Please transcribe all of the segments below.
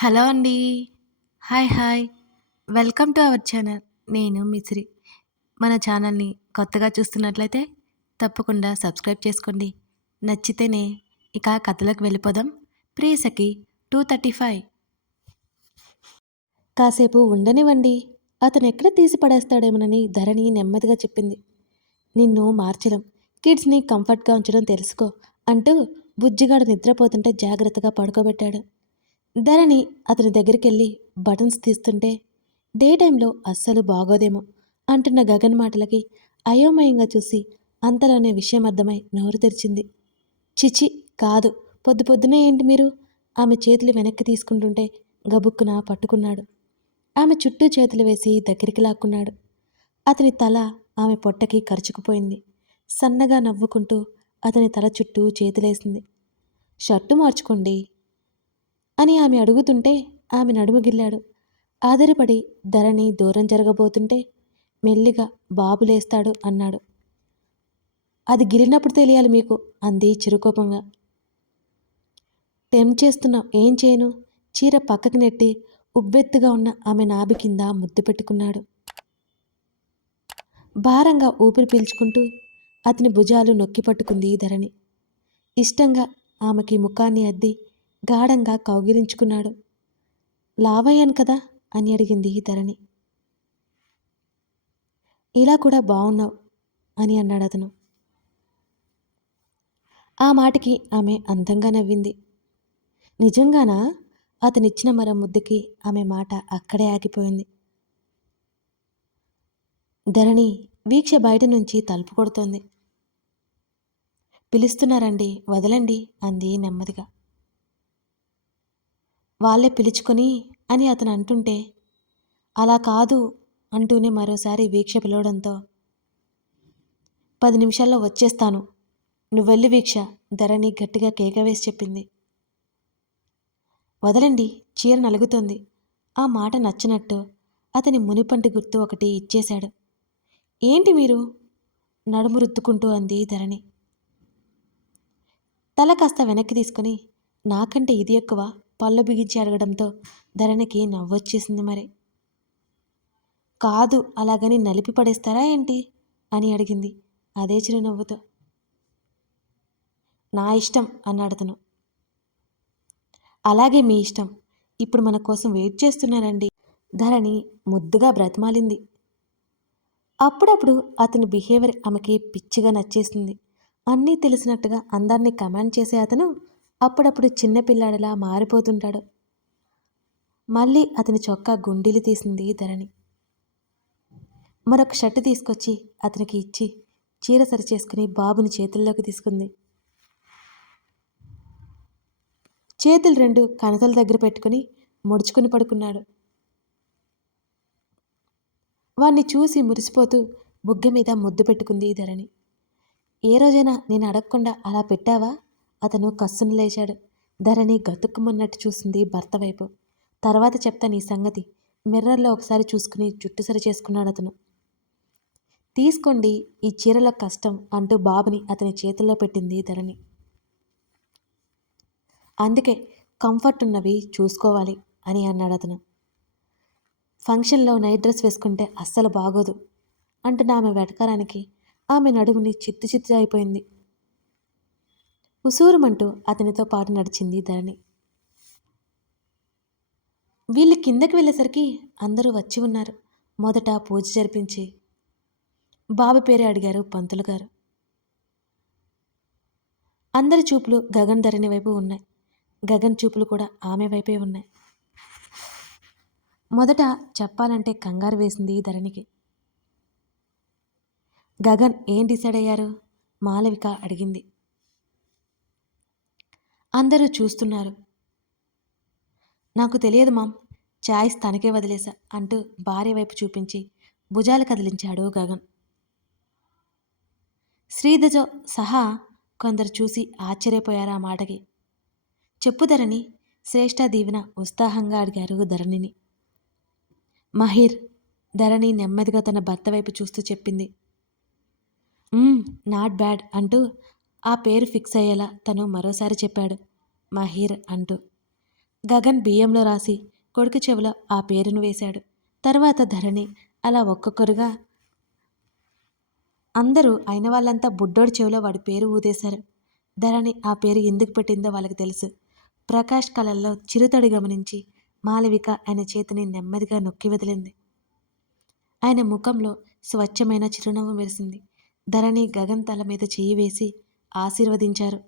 Hello అండి. Hi. Hi. Welcome to our channel. నేను మిసిరి. మన ఛానల్‌ని కొత్తగా చూస్తున్నట్లయితే తప్పకుండా సబ్స్క్రైబ్ చేసుకోండి. నచ్చితేనే ఇక కథలోకి వెళ్ళిపోదాం. ప్రియసఖి 235. కాసేపు ఉండనివ్వండి. అతనెక్కడ తీసి పడేస్తాడేమోనని ధరణి నెమ్మదిగా చెప్పింది. నిన్ను మార్చడం, కిడ్స్‌ని కంఫర్ట్‌గా ఉంచడం తెలుసుకో అంటూ బుజ్జిగాడు నిద్రపోతుంటే జాగ్రత్తగా పడుకోబెట్టాడు. ధరణి అతని దగ్గరికెళ్ళి బటన్స్ తీస్తుంటే డే టైంలో అస్సలు బాగోదేమో అంటున్న గగన్ మాటలకి అయోమయంగా చూసి అంతలోనే విషయం అర్థమై నోరు తెరిచింది. చిచి, కాదు, పొద్దు పొద్దునే ఏంటి మీరు? ఆమె చేతులు వెనక్కి తీసుకుంటుంటే గబుక్కున పట్టుకున్నాడు. ఆమె చుట్టూ చేతులు వేసి దగ్గరికి లాక్కున్నాడు. అతని తల ఆమె పొట్టకి కరుచుకుపోయింది. సన్నగా నవ్వుకుంటూ అతని తల చుట్టూ చేతులేసింది. షర్టు మార్చుకోండి అని ఆమె అడుగుతుంటే ఆమె నడుము గిల్లాడు. ఆదరపడి ధరణి దూరం జరగబోతుంటే మెల్లిగా బాబు లేస్తాడు అన్నాడు. అది గిరినప్పుడు తెలియాలి మీకు అంది చిరుకోపంగా. టెంప్ చేస్తున్నావు, ఏం చేయను? చీర పక్కకి నెట్టి ఉబ్బెత్తుగా ఉన్న ఆమె నాభి కింద ముద్దు పెట్టుకున్నాడు. భారంగా ఊపిరి పీల్చుకుంటూ అతని భుజాలు నొక్కి పట్టుకుంది ధరణి. ఇష్టంగా ఆమెకి ముఖాన్ని అద్ది గాఢంగా కౌగిలించుకున్నాడు. లావయ్యాను కదా అని అడిగింది ధరణి. ఇలా కూడా బాగున్నావు అని అన్నాడు అతను. ఆ మాటకి ఆమె అందంగా నవ్వింది. నిజంగానా? అతనిచ్చిన మరో ముద్దుకి ఆమె మాట అక్కడే ఆగిపోయింది. ధరణి వీక్ష బయట నుంచి తలుపు కొడుతోంది. పిలుస్తున్నారండి, వదలండి అంది నెమ్మదిగా. వాళ్ళే పిలుచుకొని అని అతను అంటుంటే అలా కాదు అంటూనే మరోసారి వీక్ష పిలవడంతో 10 నిమిషాల్లో వచ్చేస్తాను, నువ్వెళ్ళు వీక్ష, ధరణి గట్టిగా కేక వేసి చెప్పింది. వదలండి, చీర నలుగుతోంది. ఆ మాట నచ్చినట్టు అతని మునిపంటి గుర్తు ఒకటి ఇచ్చేశాడు. ఏంటి మీరు? నడుము రుద్దుకుంటూ అంది ధరణి. తల కాస్త వెనక్కి తీసుకుని నాకంటే ఇది ఎక్కువ పళ్ళు బిగించి అడగడంతో ధరణికి నవ్వొచ్చేసింది. మరి కాదు, అలాగని నలిపి పడేస్తారా ఏంటి అని అడిగింది అదే చిరునవ్వుతో. నా ఇష్టం అన్నాడతను. అలాగే మీ ఇష్టం. ఇప్పుడు మన కోసం వెయిట్ చేస్తున్నారండి, ధరణి ముద్దుగా బ్రతిమాలింది. అప్పుడప్పుడు అతని బిహేవియర్ ఆమెకి పిచ్చిగా నచ్చేసింది. అన్నీ తెలిసినట్టుగా అందరినీ కమాండ్ చేసే అతను అప్పుడప్పుడు చిన్నపిల్లాడిలా మారిపోతుంటాడు. మళ్ళీ అతని చొక్కా గుండీలు తీసింది ధరణి. మరొక షర్టు తీసుకొచ్చి అతనికి ఇచ్చి చీర సరిచేసుకుని బాబుని చేతుల్లోకి తీసుకుంది. చేతులు రెండు కణతల దగ్గర పెట్టుకుని ముడుచుకుని పడుకున్నాడు. వాణ్ణి చూసి మురిసిపోతూ బుగ్గ మీద ముద్దు పెట్టుకుంది ధరణి. ఏ రోజైనా నేను అడగకుండా అలా పెట్టావా? అతను కస్సును లేచాడు. ధరణి గతుక్కుమన్నట్టు చూసింది భర్త వైపు. తర్వాత చెప్తా నీ సంగతి. మిర్రర్లో ఒకసారి చూసుకుని జుట్టు సరి చేసుకున్నాడు అతను. తీసుకోండి, ఈ చీరలో కష్టం అంటూ బాబుని అతని చేతుల్లో పెట్టింది ధరణి. అందుకే కంఫర్ట్ ఉన్నవి చూసుకోవాలి అని అన్నాడు అతను. ఫంక్షన్లో నైట్ డ్రెస్ వేసుకుంటే అస్సలు బాగోదు అంటున్న ఆమె వెటకారానికి ఆమె నడుముని చిత్తు చిత్తు అయిపోయింది. ఉసూరుమంటూ అతనితో పాటు నడిచింది ధరణి. వీళ్ళు కిందకి వెళ్ళేసరికి అందరూ వచ్చి ఉన్నారు. మొదట పూజ జరిపించి బాబు పేరే అడిగారు పంతులు గారు. అందరి చూపులు గగన్ ధరణి వైపు ఉన్నాయి. గగన్ చూపులు కూడా ఆమె వైపే ఉన్నాయి. మొదట చెప్పాలంటే కంగారు వేసింది ధరణికి. గగన్ ఏం డిసైడ్ అయ్యారు? మాలవిక అడిగింది. అందరూ చూస్తున్నారు. నాకు తెలియదు మామ్, చాయిస్ తనకే వదిలేశా అంటూ భార్య వైపు చూపించి భుజాలు కదిలించాడు గగన్. శ్రీధజో సహా కొందరు చూసి ఆశ్చర్యపోయారు ఆ మాటకి. చెప్పు ధరణి, శ్రేష్ఠ దీవెన ఉత్సాహంగా అడిగారు ధరణిని. మహిర్, ధరణి నెమ్మదిగా తన భర్త వైపు చూస్తూ చెప్పింది. నాట్ బ్యాడ్ అంటూ ఆ పేరు ఫిక్స్ అయ్యేలా తను మరోసారి చెప్పాడు మహిర్ అంటూ. గగన్ బియ్యంలో రాసి కొడుకు చెవిలో ఆ పేరును వేశాడు. తర్వాత ధరణి అలా ఒక్కొక్కరుగా అందరూ అయిన వాళ్ళంతా బుడ్డోడి చెవిలో వాడి పేరు ఊదేశారు. ధరణి ఆ పేరు ఎందుకు పెట్టిందో వాళ్ళకి తెలుసు. ప్రకాష్ కళ్ళల్లో చిరుతడి గమనించి మాలవిక ఆయన చేతిని నెమ్మదిగా నొక్కి వదిలింది. ఆయన ముఖంలో స్వచ్ఛమైన చిరునవ్వు మెరిసింది. ధరణి గగన్ తల మీద చెయ్యి వేసి ఆశీర్వదించారు.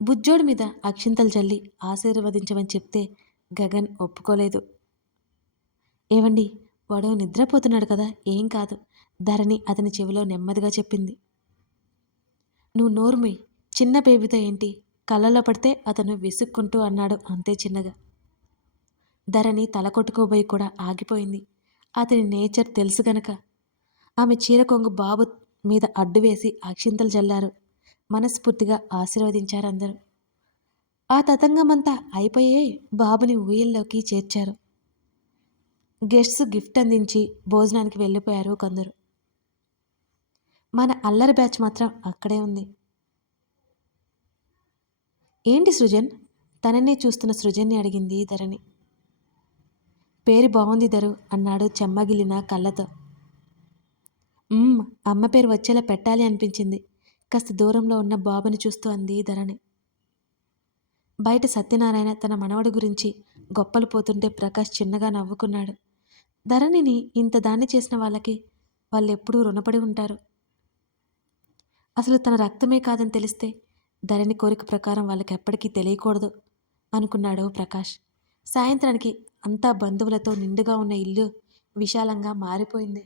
బుజ్జోడి మీద అక్షింతలు జల్లి ఆశీర్వదించమని చెప్తే గగన్ ఒప్పుకోలేదు. ఏవండి, వాడు నిద్రపోతున్నాడు కదా, ఏం కాదు, ధరణి అతని చెవిలో నెమ్మదిగా చెప్పింది. నువ్వు నోర్మి, చిన్న బేబీతో ఏంటి, కళ్ళలో పడితే అతను విసుక్కుంటూ అన్నాడు అంతే చిన్నగా. ధరణి తల కొట్టుకోబోయి కూడా ఆగిపోయింది. అతని నేచర్ తెలుసు గనక. ఆమె చీర కొంగు బాబు మీద అడ్డు వేసి అక్షింతలు జల్లారు. మనస్ఫూర్తిగా ఆశీర్వదించారు అందరూ. ఆ తతంగమంతా అయిపోయే బాబుని ఊయల్లోకి చేర్చారు. గెస్ట్స్ గిఫ్ట్ అందించి భోజనానికి వెళ్ళిపోయారు కొందరు. మన అల్లరి బ్యాచ్ మాత్రం అక్కడే ఉంది. ఏంటి సృజన్? తననే చూస్తున్న సృజన్ని అడిగింది ధరణి. పేరు బాగుంది ధరు అన్నాడు చెమ్మగిలిన కళ్ళతో. అమ్మ పేరు వచ్చేలా పెట్టాలి అనిపించింది. కాస్త దూరంలో ఉన్న బాబుని చూస్తూ అంది ధరణి. బయట సత్యనారాయణ తన మనవడి గురించి గొప్పలు పోతుంటే ప్రకాష్ చిన్నగా నవ్వుకున్నాడు. ధరణిని ఇంత దాన్ని చేసిన వాళ్ళకి వాళ్ళెప్పుడూ రుణపడి ఉంటారు. అసలు తన రక్తమే కాదని తెలిస్తే ధరణి కోరిక ప్రకారం వాళ్ళకి ఎప్పటికీ తెలియకూడదు అనుకున్నాడు ప్రకాష్. సాయంత్రానికి అంతా బంధువులతో నిండుగా ఉన్న ఇల్లు విశాలంగా మారిపోయింది.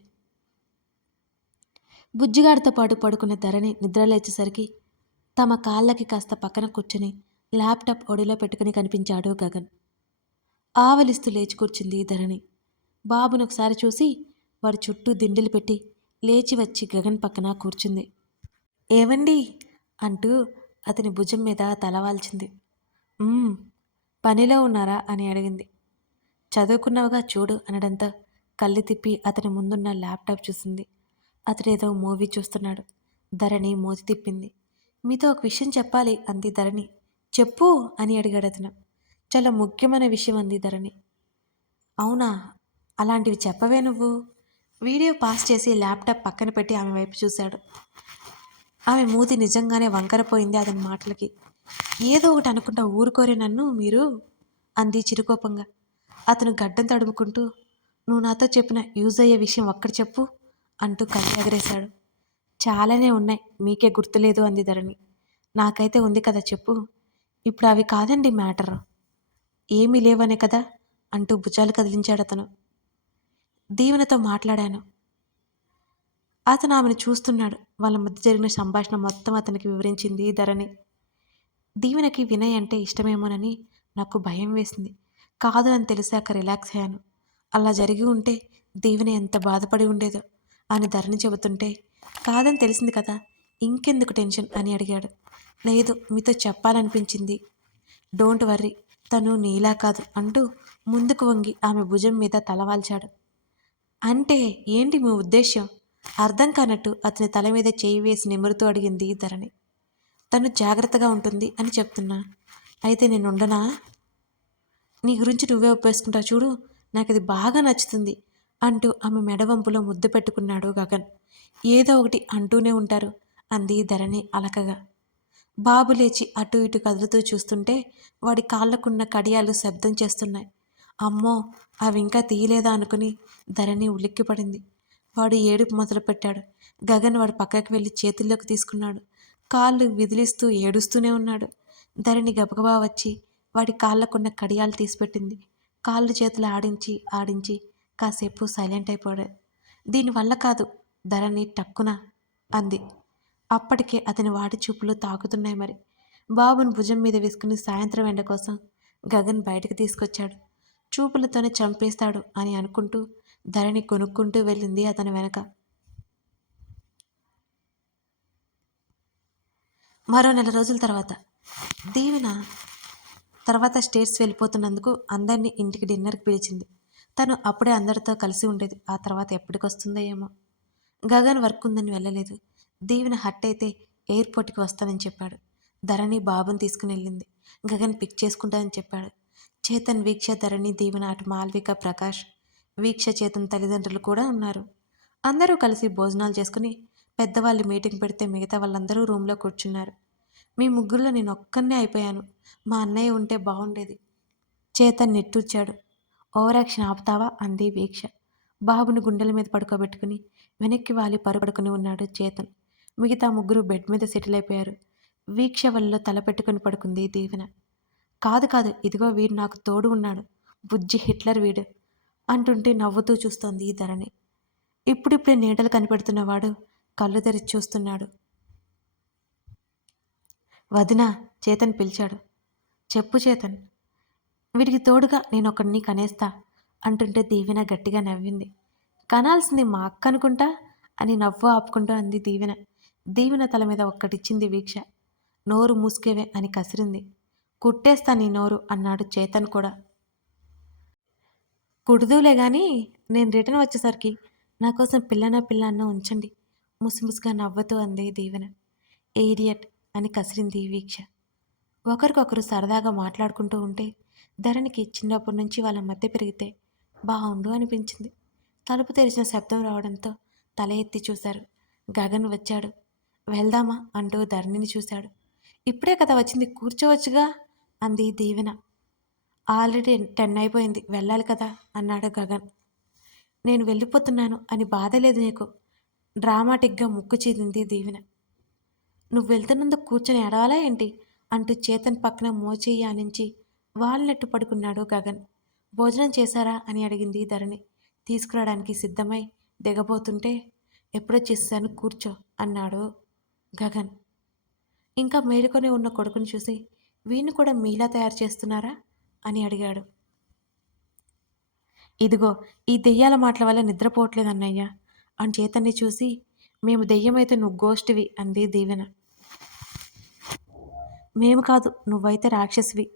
బుజ్జిగాడితో పాటు పడుకున్న ధరణి నిద్రలేచేసరికి తమ కాళ్ళకి కాస్త పక్కన కూర్చుని ల్యాప్టాప్ ఒడిలో పెట్టుకుని కనిపించాడు గగన్. ఆవలిస్తూ లేచి కూర్చుంది ధరణి. బాబును ఒకసారి చూసి వాడి చుట్టూ దిండులు పెట్టి లేచి వచ్చి గగన్ పక్కన కూర్చుంది. ఏవండి అంటూ అతని భుజం మీద తలవాల్చింది. పనిలో ఉన్నారా అని అడిగింది. చదువుకున్నావుగా చూడు అనడంతో కళ్ళు తిప్పి అతని ముందున్న ల్యాప్టాప్ చూసింది. అతడేదో మూవీ చూస్తున్నాడు. ధరణి మూతి తిప్పింది. మీతో ఒక విషయం చెప్పాలి అంది ధరణి. చెప్పు అని అడిగాడు అతను. చాలా ముఖ్యమైన విషయం అంది ధరణి. అవునా, అలాంటివి చెప్పవే నువ్వు. వీడియో పాస్ చేసి ల్యాప్టాప్ పక్కన పెట్టి ఆమె వైపు చూశాడు. ఆమె మూతి నిజంగానే వంకరపోయింది అతని మాటలకి. ఏదో ఒకటి అనుకుంటా ఊరుకోరే నన్ను మీరు అంది చిరుకోపంగా. అతను గడ్డం తడుముకుంటూ నువ్వు నాతో చెప్పిన యూజ్ అయ్యే విషయం ఒక్కటి చెప్పు అంటూ కళ్ళు ఎగరేశాడు. చాలానే ఉన్నాయి, మీకే గుర్తులేదు అంది ధరణి. నాకైతే ఉంది కదా, చెప్పు. ఇప్పుడు అవి కాదండి మ్యాటర్. ఏమీ లేవనే కదా అంటూ భుజాలు కదిలించాడు అతను. దీవెనతో మాట్లాడాను. అతను ఆమెను చూస్తున్నాడు. వాళ్ళ మధ్య జరిగిన సంభాషణ మొత్తం అతనికి వివరించింది ధరణి. దీవెనకి వినయ్ అంటే ఇష్టమేమోనని నాకు భయం వేసింది. కాదు అని తెలిసాక రిలాక్స్ అయ్యాను. అలా జరిగి ఉంటే దీవెన ఎంత బాధపడి ఉండేదో అని ధరణి చెబుతుంటే, కాదని తెలిసింది కదా, ఇంకెందుకు టెన్షన్ అని అడిగాడు. లేదు, మీతో చెప్పాలనిపించింది. డోంట్ వర్రీ, తను నీలా కాదు అంటూ ముందుకు వంగి ఆమె భుజం మీద తలవాల్చాడు. అంటే ఏంటి మీ ఉద్దేశ్యం? అర్థం కానట్టు అతని తల మీద చేయి వేసి నిమురుతూ అడిగింది ధరణి. తను జాగ్రత్తగా ఉంటుంది అని చెప్తున్నా. అయితే నేనుండనా? నీ గురించి నువ్వే ఒప్పేసుకుంటా చూడు, నాకు ఇది బాగా నచ్చుతుంది అంటూ ఆమె మెడవంపులో ముద్దు పెట్టుకున్నాడు గగన్. ఏదో ఒకటి అంటూనే ఉంటారు అంది ధరణి అలకగా. బాబు లేచి అటు ఇటు కదులుతూ చూస్తుంటే వాడి కాళ్ళకున్న కడియాలు శబ్దం చేస్తున్నాయి. అమ్మో, అవి ఇంకా తీయలేదా అనుకుని ధరణి ఉలిక్కిపడింది. వాడు ఏడుపు మొదలుపెట్టాడు. గగన్ వాడు పక్కకి వెళ్ళి చేతుల్లోకి తీసుకున్నాడు. కాళ్ళు విదిలిస్తూ ఏడుస్తూనే ఉన్నాడు. ధరణి గబగబా వచ్చి వాడి కాళ్ళకున్న కడియాలు తీసిపెట్టింది. కాళ్ళు చేతులు ఆడించి ఆడించి కాసేపు సైలెంట్ అయిపోయాడు. దీనివల్ల కాదు, ధరణి టక్కున అంది. అప్పటికే అతని వాటి చూపులు తాకుతున్నాయి. మరి బాబును భుజం మీద వేసుకుని సాయంత్రం ఎండ కోసం గగన్ బయటకు తీసుకొచ్చాడు. చూపులతోనే చంపేస్తాడు అని అనుకుంటూ ధరణి కొనుక్కుంటూ వెళ్ళింది అతని వెనక. మరో 4 రోజుల తర్వాత దీవెన స్టేట్స్ వెళ్ళిపోతున్నందుకు అందరినీ ఇంటికి డిన్నర్కి పిలిచింది. తను అప్పుడే అందరితో కలిసి ఉండేది. ఆ తర్వాత ఎప్పటికొస్తుందో ఏమో. గగన్ వర్క్ ఉందని వెళ్ళలేదు. దీవెన హట్ అయితే ఎయిర్పోర్ట్కి వస్తానని చెప్పాడు. ధరణి బాబుని తీసుకుని వెళ్ళింది. గగన్ పిక్ చేసుకుంటానని చెప్పాడు. చేతన్, వీక్ష, ధరణి, దీవెన, అటు మాల్విక, ప్రకాష్, వీక్ష, చేతన్ తల్లిదండ్రులు కూడా ఉన్నారు. అందరూ కలిసి భోజనాలు చేసుకుని పెద్దవాళ్ళు మీటింగ్ పెడితే మిగతా వాళ్ళందరూ రూమ్లో కూర్చున్నారు. మీ ముగ్గురులో నేను ఒక్కనే అయిపోయాను. మా అన్నయ్య ఉంటే బాగుండేది. చేతన్ నిట్టూర్చాడు. ఓవరాక్షన్ ఆపుతావా అంది వీక్ష. బాబుని గుండెల మీద పడుకోబెట్టుకుని వెనక్కి వాలి పరుపడుకుని ఉన్నాడు చేతన్. మిగతా ముగ్గురు బెడ్ మీద సెటిల్ అయిపోయారు. వీక్ష వల్ల తల పెట్టుకుని పడుకుంది దీవెన. కాదు కాదు, ఇదిగో వీడు నాకు తోడు ఉన్నాడు, బుజ్జి హిట్లర్ వీడు అంటుంటే నవ్వుతూ చూస్తోంది ధరణి. ఇప్పుడిప్పుడే నీడలు కనిపెడుతున్నవాడు కళ్ళు తెరిచి చూస్తున్నాడు. వదినా, చేతన్ పిలిచాడు. చెప్పు చేతన్. వీడికి తోడుగా నేనొకడిని కనేస్తా అంటుంటే దీవెన గట్టిగా నవ్వింది. కనాల్సింది మా అక్క అనుకుంటా అని నవ్వు ఆపుకుంటూ అంది దీవెన. దీవెన తల మీద ఒక్కటిచ్చింది వీక్ష. నోరు మూసుకేవే అని కసిరింది. కుట్టేస్తా నీ నోరు అన్నాడు చేతన్ కూడా. కుడుదులే గాని నేను రిటర్న్ వచ్చేసరికి నా కోసం పిల్ల ఉంచండి ముసిముసిగా నవ్వుతూ అంది దీవెన. ఏడియట్ అని కసిరింది వీక్ష. ఒకరికొకరు సరదాగా మాట్లాడుకుంటూ ఉంటే ధరణికి చిన్నప్పటి నుంచి వాళ్ళ మధ్య పెరిగితే బాగుండు అనిపించింది. తలుపు తెరిచిన శబ్దం రావడంతో తల ఎత్తి చూశారు. గగన్ వచ్చాడు. వెళ్దామా అంటూ ధరణిని చూశాడు. ఇప్పుడే కదా వచ్చింది, కూర్చోవచ్చుగా అంది దీవెన. ఆల్రెడీ 10 అయిపోయింది, వెళ్ళాలి కదా అన్నాడు గగన్. నేను వెళ్ళిపోతున్నాను అని బాధ లేదు నీకు, డ్రామాటిక్గా ముక్కు చీదింది దీవెన. నువ్వు వెళ్తున్నందుకు కూర్చొని ఎడవాలా ఏంటి అంటూ చేతన్ పక్కన మోచేయి ఆనించి వాల్నెట్టు పడుకున్నాడు గగన్. భోజనం చేశారా అని అడిగింది ధరణి. తీసుకురావడానికి సిద్ధమై దిగబోతుంటే ఎప్పుడో చేశాను కూర్చో అన్నాడు గగన్. ఇంకా మేలుకొని ఉన్న కొడుకుని చూసి వీణ్ణి కూడా మీలా తయారు చేస్తున్నారా అని అడిగాడు. ఇదిగో ఈ దెయ్యాల మాటల వల్ల నిద్రపోవట్లేదు అన్నయ్య అని చేతన్ని చూసి, మేము దెయ్యమైతే నువ్వు గోష్టివి అంది దీవెన. మేము కాదు, నువ్వైతే రాక్షసివి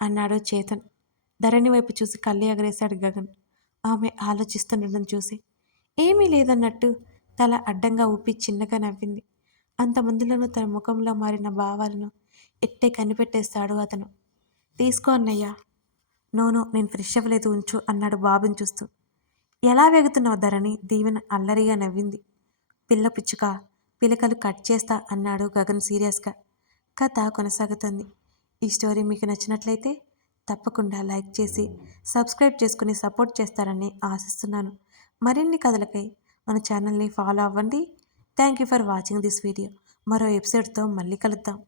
అన్నాడు చేతన్. ధరణి వైపు చూసి కళ్ళు ఎగరేశాడు గగన్. ఆమె ఆలోచిస్తుండడం చూసి ఏమీ లేదన్నట్టు తల అడ్డంగా ఊపి చిన్నగా నవ్వింది. అంతమందిలోనూ తన ముఖంలో మారిన భావాలను ఎట్టే కనిపెట్టేస్తాడు అతను. తీసుకో అన్నయ్య. నోనో, నేను ఫ్రెష్ అవ్వలేదు, ఉంచు అన్నాడు బాబుని చూస్తూ. ఎలా వేగుతున్నావు ధరణి? దీవెన అల్లరిగా నవ్వింది. పిల్ల పిచ్చుక, పిలకలు కట్ చేస్తా అన్నాడు గగన్ సీరియస్గా. కథ కొనసాగుతుంది. ఈ స్టోరీ మీకు నచ్చినట్లయితే తప్పకుండా లైక్ చేసి సబ్స్క్రైబ్ చేసుకుని సపోర్ట్ చేస్తారని ఆశిస్తున్నాను. మరిన్ని కథలకై మన ఛానల్ని ఫాలో అవ్వండి. Thank you for watching this video. మరో ఎపిసోడ్తో మళ్ళీ కలుద్దాం.